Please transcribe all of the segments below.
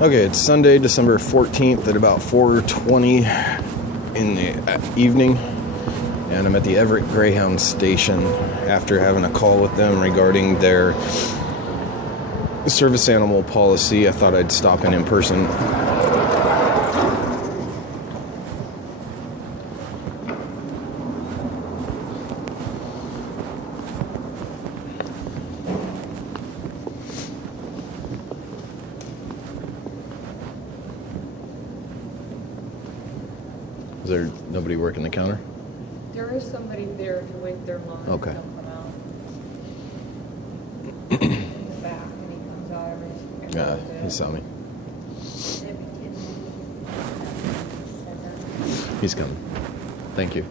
Okay, it's Sunday, December 14th at about 4:20 in the evening, and I'm at the Everett Greyhound station after having a call with them regarding their service animal policy. I thought I'd stop in person. Is there nobody working the counter? There is somebody there to wait their line. Okay. They'll come out in the back, and he comes out every Yeah, day. he saw me. He's coming. Thank you.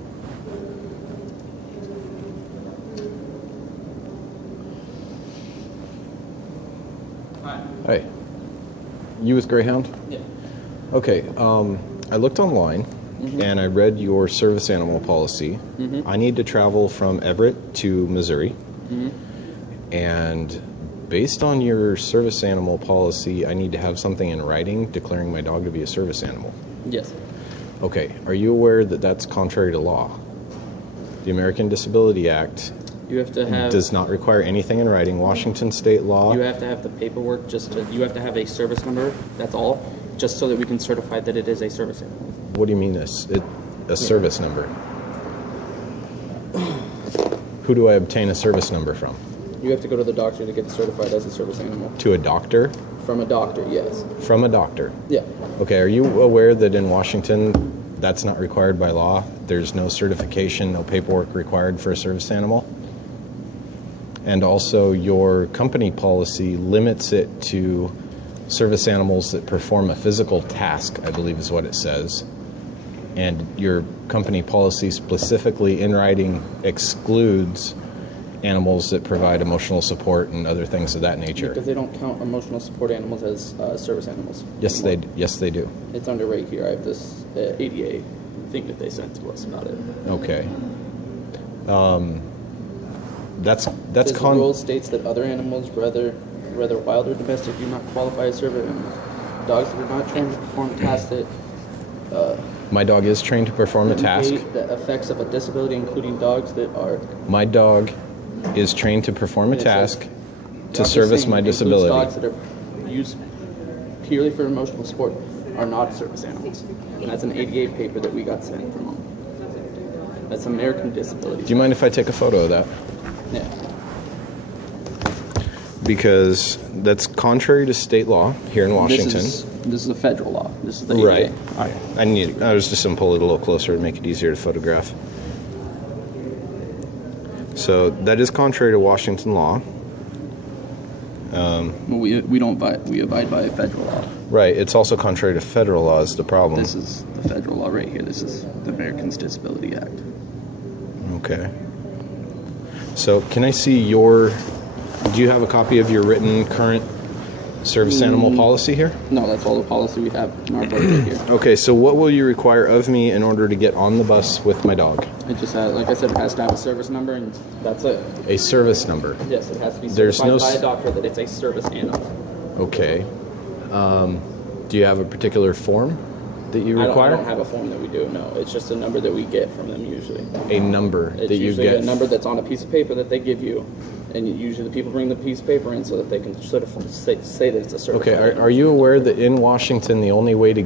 Hi. Hi. You with Greyhound? Yeah. Okay, I looked online and I read your service animal policy. I need to travel from Everett to Missouri. And based on your service animal policy, I need to have something in writing declaring my dog to be a service animal. Yes. Okay, are you aware that that's contrary to law? The American Disability Act You have to have. does not require anything in writing. Washington state law. You have to have the paperwork. You have to have a service number. That's all. Just so that we can certify that it is a service animal. What do you mean a service number? Who do I obtain a service number from? You have to go to the doctor to get certified as a service animal. To a doctor? From a doctor, yes. From a doctor? Yeah. Okay, are you aware that in Washington that's not required by law? There's no certification, no paperwork required for a service animal? And also your company policy limits it to service animals that perform a physical task, I believe is what it says. And your company policy specifically in writing excludes animals that provide emotional support and other things of that nature. Because they don't count emotional support animals as service animals. Yes, they do. It's under right here. I have this ADA thing that they sent to us about it. Okay. That's This rule states that other animals, whether wild or domestic, do not qualify as service animals. Dogs that are not trained to perform tasks that My dog is trained to perform a task. indicate the effects of a disability, including dogs that are. My dog is trained to perform a And it says, task I'm to just service saying, my it includes disability. Dogs that are used purely for emotional support are not service animals. And that's an ADA paper that we got sent from them. That's American Disability. Do you mind if I take a photo of that? Yeah. Because that's contrary to state law here in Washington. This is a federal law. This is the Right. ADA. I was just going to pull it a little closer to make it easier to photograph. So that is contrary to Washington law. Well, we don't we abide by federal law. Right. It's also contrary to federal law is the problem. This is the federal law right here. This is the Americans Disability Act. Okay. So can I see do you have a copy of your written current service animal policy here? No, that's all the policy we have in our book right here. Okay, so what will you require of me in order to get on the bus with my dog? It just has, like I said, it has to have a service number, and that's it. A service number. Yes, it has to be There's certified no by a doctor that it's a service animal. Okay. Do you have a particular form that you I require? don't have a form that we do, no. It's just a number that we get from them usually. A number It's that you usually get. a number that's on a piece of paper that they give you, and usually the people bring the piece of paper in so that they can sort of say that it's a certified Okay, animal. are you aware that in Washington the only way to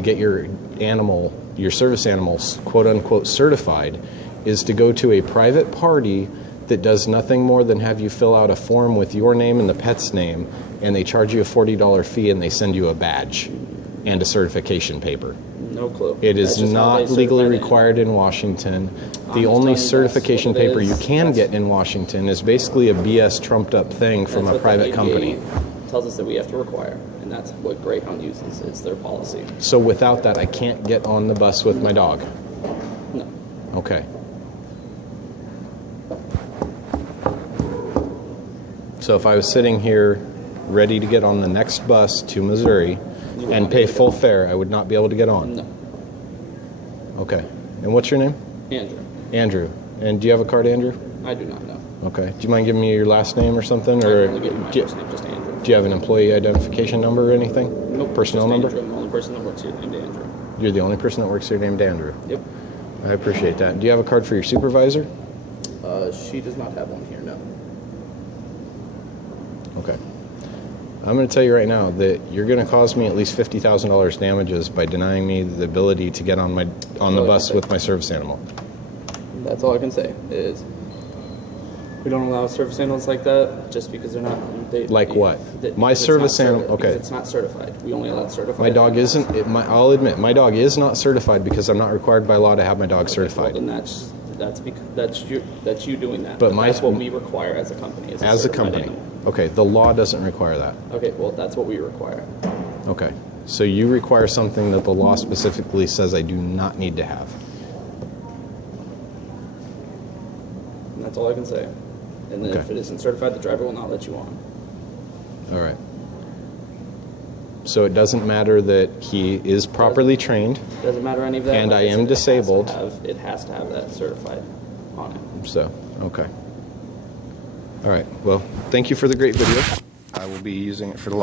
get your animal, your service animals, quote unquote certified, is to go to a private party that does nothing more than have you fill out a form with your name and the pet's name, and they charge you a $40 fee and they send you a badge and a certification paper. No clue. It is That's just how not they legally certify it. required in Washington. The just only telling you certification that's what it paper you is. can get in Washington is basically a BS trumped up thing from That's a what the private ADA company. tells us that we have to require, and that's what Greyhound uses. It's their policy. So without that, I can't get on the bus with my dog. No. Okay. So if I was sitting here ready to get on the next bus to Missouri and pay full fare, I would not be able to get on? No. Okay. And what's your name? Andrew. Andrew. And do you have a card, Andrew? I do not know. Okay. Do you mind giving me your last name or something? I Or can only give you my first name, just Andrew. Do you have an employee identification number or anything? Nope. Personnel just number? Andrew. I'm the only person that works here named Andrew. You're the only person that works here named Andrew. Yep. I appreciate that. Do you have a card for your supervisor? She does not have one here, no. Okay. I'm going to tell you right now that you're going to cause me at least $50,000 damages by denying me the ability to get on the bus with my service animal. That's all I can say is we don't allow service animals like that just because they're not. What? My service animal. Okay. It's not certified. We only allow certified. My dog isn't. I'll admit, my dog is not certified because I'm not required by law to have my dog certified. Well, then that's you doing that. But that's what we require as a company. As a company. Animal. Okay. The law doesn't require that. Okay. Well, that's what we require. Okay. So you require something that the law specifically says I do not need to have. And that's all I can say. And then Okay. if it isn't certified, the driver will not let you on. All right. So it doesn't matter that he is properly trained. Doesn't matter any of that. And Like I am said, disabled. It has to have that certified on it. So, okay. All right. Well, thank you for the great video. I will be using it for the law.